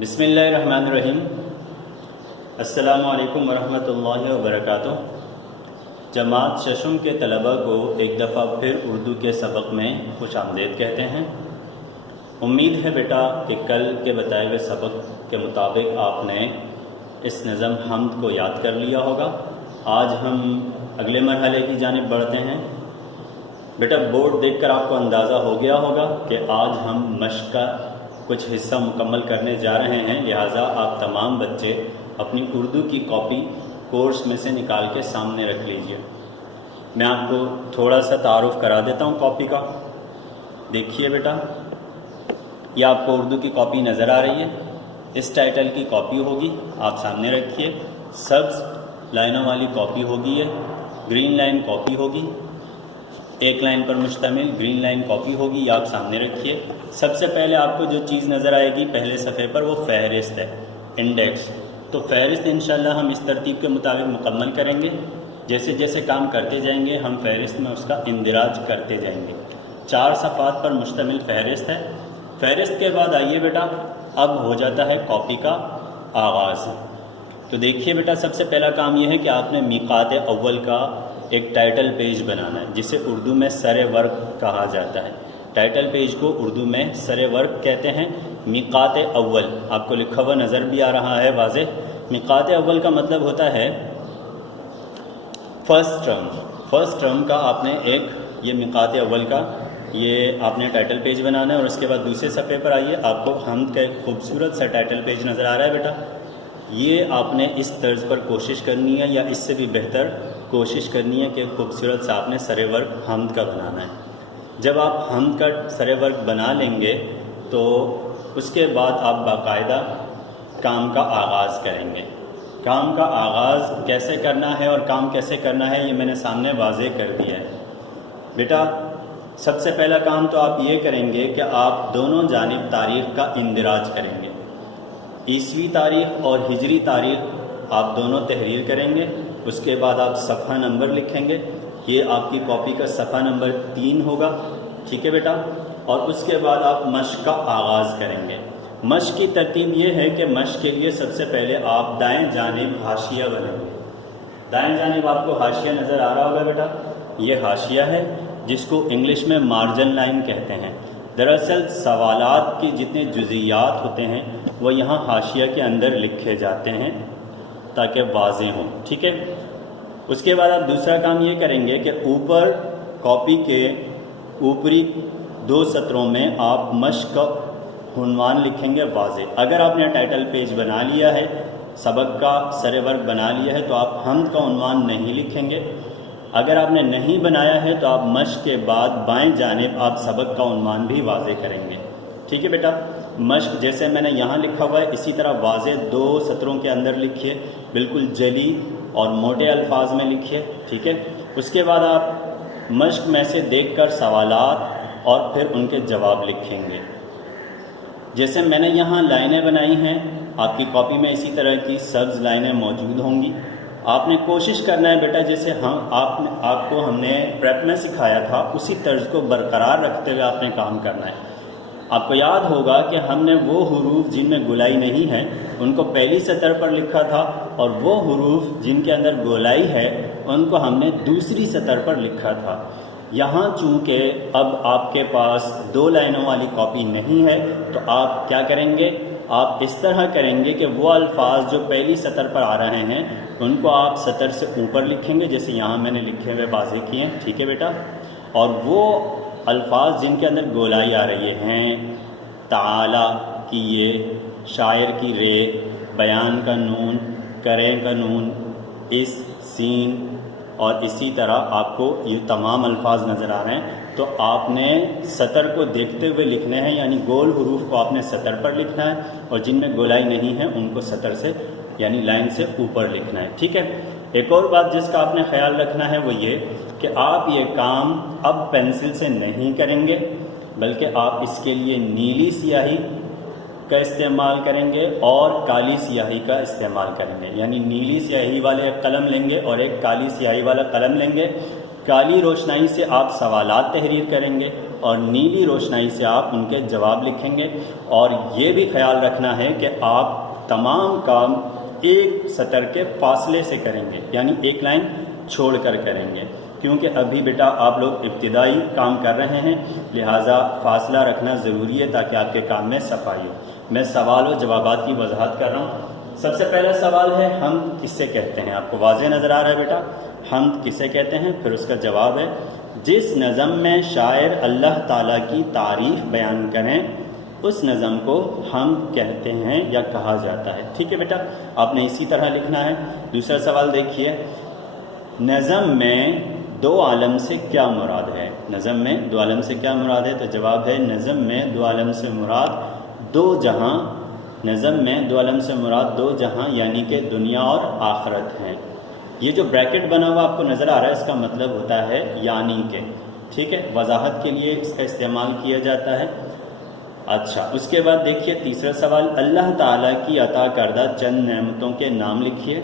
بسم اللہ الرحمن الرحیم۔ السلام علیکم ورحمۃ اللہ وبرکاتہ۔ جماعت ششم کے طلباء کو ایک دفعہ پھر اردو کے سبق میں خوش آمدید کہتے ہیں۔ امید ہے بیٹا کہ کل کے بتائے ہوئے سبق کے مطابق آپ نے اس نظم حمد کو یاد کر لیا ہوگا۔ آج ہم اگلے مرحلے کی جانب بڑھتے ہیں۔ بیٹا بورڈ دیکھ کر آپ کو اندازہ ہو گیا ہوگا کہ آج ہم مشق کا کچھ حصہ مکمل کرنے جا رہے ہیں، لہٰذا آپ تمام بچے اپنی اردو کی کاپی کورس میں سے نکال کے سامنے رکھ لیجئے۔ میں آپ کو تھوڑا سا تعارف کرا دیتا ہوں کاپی کا۔ دیکھیے بیٹا، یہ آپ کو اردو کی کاپی نظر آ رہی ہے، اس ٹائٹل کی کاپی ہوگی، آپ سامنے رکھیے۔ سبز لائنوں والی کاپی ہوگی، یہ گرین لائن کاپی ہوگی، ایک لائن پر مشتمل گرین لائن کاپی ہوگی، یہ آپ سامنے رکھیے۔ سب سے پہلے آپ کو جو چیز نظر آئے گی پہلے صفحے پر وہ فہرست ہے، انڈیکس۔ تو فہرست انشاءاللہ ہم اس ترتیب کے مطابق مکمل کریں گے۔ جیسے جیسے کام کرتے جائیں گے ہم فہرست میں اس کا اندراج کرتے جائیں گے۔ 4 صفحات پر مشتمل فہرست ہے۔ فہرست کے بعد آئیے بیٹا، اب ہو جاتا ہے کاپی کا آغاز۔ تو دیکھیے بیٹا، سب سے پہلا کام یہ ہے کہ آپ نے میقات اول کا ایک ٹائٹل پیج بنانا ہے، جسے اردو میں سر ورق کہا جاتا ہے۔ ٹائٹل پیج کو اردو میں سر ورق کہتے ہیں۔ میقات اول آپ کو لکھا ہوا نظر بھی آ رہا ہے واضح۔ میقات اول کا مطلب ہوتا ہے فرسٹ ٹرم۔ فرسٹ ٹرم کا آپ نے یہ میقات اول کا یہ آپ نے ٹائٹل پیج بنانا ہے، اور اس کے بعد دوسرے صفحے پر آئیے، آپ کو حمد کا ایک خوبصورت سا ٹائٹل پیج نظر آ رہا ہے بیٹا۔ یہ آپ نے اس طرز پر کوشش کرنی ہے، یا اس سے بھی بہتر کوشش کرنی ہے کہ خوبصورت سا آپ نے سر ورق حمد کا بنانا ہے۔ جب آپ حمد کا سر ورق بنا لیں گے تو اس کے بعد آپ باقاعدہ کام کا آغاز کریں گے۔ کام کا آغاز کیسے کرنا ہے اور کام کیسے کرنا ہے یہ میں نے سامنے واضح کر دیا ہے بیٹا۔ سب سے پہلا کام تو آپ یہ کریں گے کہ آپ دونوں جانب تاریخ کا اندراج کریں گے۔ عیسوی تاریخ اور ہجری تاریخ آپ دونوں تحریر کریں گے۔ اس کے بعد آپ صفحہ نمبر لکھیں گے، یہ آپ کی کاپی کا صفحہ نمبر 3 ہوگا، ٹھیک ہے بیٹا۔ اور اس کے بعد آپ مشق کا آغاز کریں گے۔ مشق کی ترتیب یہ ہے کہ مشق کے لیے سب سے پہلے آپ دائیں جانب حاشیہ بنیں گے۔ دائیں جانب آپ کو حاشیہ نظر آ رہا ہوگا بیٹا، یہ حاشیہ ہے جس کو انگلش میں مارجن لائن کہتے ہیں۔ دراصل سوالات کی جتنے جزئیات ہوتے ہیں وہ یہاں حاشیہ کے اندر لکھے جاتے ہیں تاکہ واضح ہوں، ٹھیک ہے۔ اس کے بعد آپ دوسرا کام یہ کریں گے کہ اوپر کاپی کے اوپری 2 سطروں میں آپ مشق کا عنوان لکھیں گے واضح۔ اگر آپ نے ٹائٹل پیج بنا لیا ہے، سبق کا سر ورق بنا لیا ہے، تو آپ حمد کا عنوان نہیں لکھیں گے۔ اگر آپ نے نہیں بنایا ہے تو آپ مشق کے بعد بائیں جانب آپ سبق کا عنوان بھی واضح کریں گے، ٹھیک ہے بیٹا۔ مشق جیسے میں نے یہاں لکھا ہوا ہے اسی طرح واضح 2 سطروں کے اندر لکھیے، بالکل جلی اور موٹے الفاظ میں لکھیے، ٹھیک ہے۔ اس کے بعد آپ مشق میں سے دیکھ کر سوالات اور پھر ان کے جواب لکھیں گے۔ جیسے میں نے یہاں لائنیں بنائی ہیں، آپ کی کاپی میں اسی طرح کی سبز لائنیں موجود ہوں گی۔ آپ نے کوشش کرنا ہے بیٹا جیسے آپ کو ہم نے پریپ میں سکھایا تھا اسی طرز کو برقرار رکھتے ہوئے آپ نے کام کرنا ہے۔ آپ کو یاد ہوگا کہ ہم نے وہ حروف جن میں گولائی نہیں ہے ان کو پہلی سطر پر لکھا تھا، اور وہ حروف جن کے اندر گولائی ہے ان کو ہم نے دوسری سطر پر لکھا تھا۔ یہاں چونکہ اب آپ کے پاس 2 لائنوں والی کاپی نہیں ہے تو آپ کیا کریں گے، آپ اس طرح کریں گے کہ وہ الفاظ جو پہلی سطر پر آ رہے ہیں ان کو آپ سطر سے اوپر لکھیں گے، جیسے یہاں میں نے لکھے ہوئے واضح کیے ہیں، ٹھیک ہے بیٹا۔ اور وہ الفاظ جن کے اندر گولائی آ رہی ہیں، تعالی کی یہ، شاعر کی رے، بیان کا نون، کریں کا نون، اس، سین، اور اسی طرح آپ کو یہ تمام الفاظ نظر آ رہے ہیں، تو آپ نے سطر کو دیکھتے ہوئے لکھنے ہیں، یعنی گول حروف کو آپ نے سطر پر لکھنا ہے، اور جن میں گولائی نہیں ہے ان کو سطر سے یعنی لائن سے اوپر لکھنا ہے، ٹھیک ہے۔ ایک اور بات جس کا آپ نے خیال رکھنا ہے وہ یہ کہ آپ یہ کام اب پینسل سے نہیں کریں گے، بلکہ آپ اس کے لیے نیلی سیاہی کا استعمال کریں گے اور کالی سیاہی کا استعمال کریں گے، یعنی نیلی سیاہی والے ایک قلم لیں گے اور ایک کالی سیاہی والا قلم لیں گے۔ کالی روشنائی سے آپ سوالات تحریر کریں گے اور نیلی روشنائی سے آپ ان کے جواب لکھیں گے، اور یہ بھی خیال رکھنا ہے کہ آپ تمام کام ایک سطر کے فاصلے سے کریں گے، یعنی ایک لائن چھوڑ کر کریں گے، کیونکہ ابھی بیٹا آپ لوگ ابتدائی کام کر رہے ہیں، لہٰذا فاصلہ رکھنا ضروری ہے تاکہ آپ کے کام میں صفائی ہو۔ میں سوال و جوابات کی وضاحت کر رہا ہوں۔ سب سے پہلا سوال ہے حمد کسے کہتے ہیں؟ آپ کو واضح نظر آ رہا ہے بیٹا، حمد کسے کہتے ہیں؟ پھر اس کا جواب ہے جس نظم میں شاعر اللہ تعالیٰ کی تعریف بیان کریں اس نظم کو حمد کہتے ہیں یا کہا جاتا ہے۔ ٹھیک ہے بیٹا، آپ نے اسی طرح لکھنا ہے۔ دوسرا سوال دیکھیے، نظم میں دو عالم سے کیا مراد ہے؟ نظم میں دو عالم سے کیا مراد ہے؟ تو جواب ہے نظم میں دو عالم سے مراد دو جہاں، نظم میں دو عالم سے مراد دو جہاں یعنی کہ دنیا اور آخرت ہیں۔ یہ جو بریکٹ بنا ہوا آپ کو نظر آ رہا ہے اس کا مطلب ہوتا ہے یعنی کہ، ٹھیک ہے، وضاحت کے لیے اس کا استعمال کیا جاتا ہے۔ اچھا، اس کے بعد دیکھیے تیسرا سوال، اللہ تعالیٰ کی عطا کردہ چند نعمتوں کے نام لکھیے۔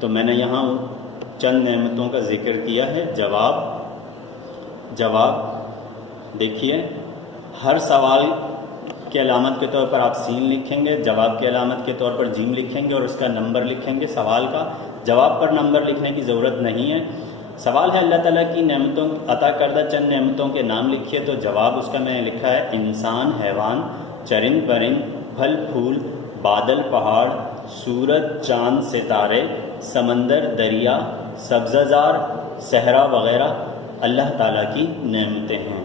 تو میں نے یہاں چند نعمتوں کا ذکر کیا ہے۔ جواب دیکھیے، ہر سوال کی علامت کے طور پر آپ سین لکھیں گے، جواب کی علامت کے طور پر جیم لکھیں گے اور اس کا نمبر لکھیں گے سوال کا۔ جواب پر نمبر لکھنے کی ضرورت نہیں ہے۔ سوال ہے اللہ تعالیٰ کی نعمتوں عطا کردہ چند نعمتوں کے نام لکھیے، تو جواب اس کا میں نے لکھا ہے انسان، حیوان، چرند پرند، پھل پھول، بادل پہاڑ، سورج چاند ستارے، سمندر دریا، سبزہ زار، صحرا وغیرہ اللہ تعالیٰ کی نعمتیں ہیں۔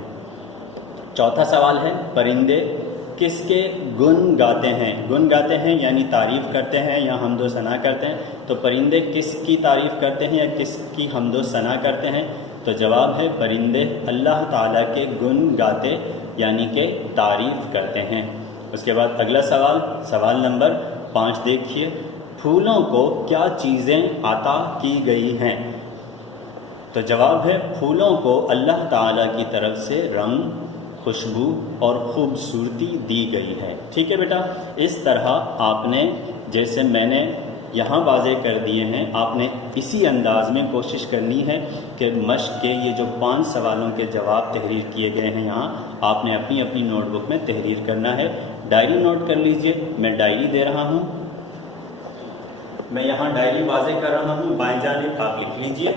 چوتھا سوال ہے پرندے کس کے گن گاتے ہیں؟ گن گاتے ہیں یعنی تعریف کرتے ہیں یا حمد و ثنا کرتے ہیں، تو پرندے کس کی تعریف کرتے ہیں یا کس کی حمد و ثنا کرتے ہیں؟ تو جواب ہے پرندے اللہ تعالیٰ کے گن گاتے یعنی کہ تعریف کرتے ہیں۔ اس کے بعد اگلا سوال، سوال نمبر 5 دیکھیے، پھولوں کو کیا چیزیں عطا کی گئی ہیں؟ تو جواب ہے پھولوں کو اللہ تعالیٰ کی طرف سے رنگ، خوشبو اور خوبصورتی دی گئی ہے۔ ٹھیک ہے بیٹا، اس طرح آپ نے جیسے میں نے یہاں واضح کر دیے ہیں، آپ نے اسی انداز میں کوشش کرنی ہے کہ مشق کے یہ جو 5 سوالوں کے جواب تحریر کیے گئے ہیں یہاں آپ نے اپنی اپنی نوٹ بک میں تحریر کرنا ہے۔ ڈائری نوٹ کر لیجئے، میں ڈائری دے رہا ہوں، میں یہاں ڈائری واضح کر رہا ہوں، بائیں جانب آپ لکھ لیجئے۔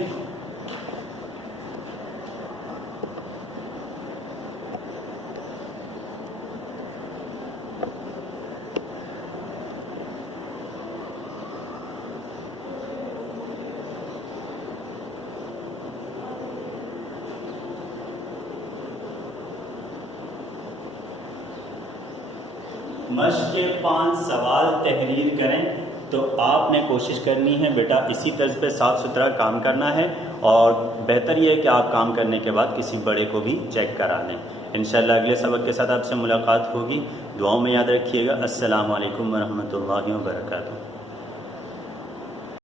مشق کے 5 سوال تحریر کریں، تو آپ نے کوشش کرنی ہے بیٹا اسی طرز پہ صاف ستھرا کام کرنا ہے، اور بہتر یہ ہے کہ آپ کام کرنے کے بعد کسی بڑے کو بھی چیک کرا لیں۔ انشاءاللہ اگلے سبق کے ساتھ آپ سے ملاقات ہوگی، دعاؤں میں یاد رکھیے گا۔ السلام علیکم ورحمۃ اللہ وبرکاتہ۔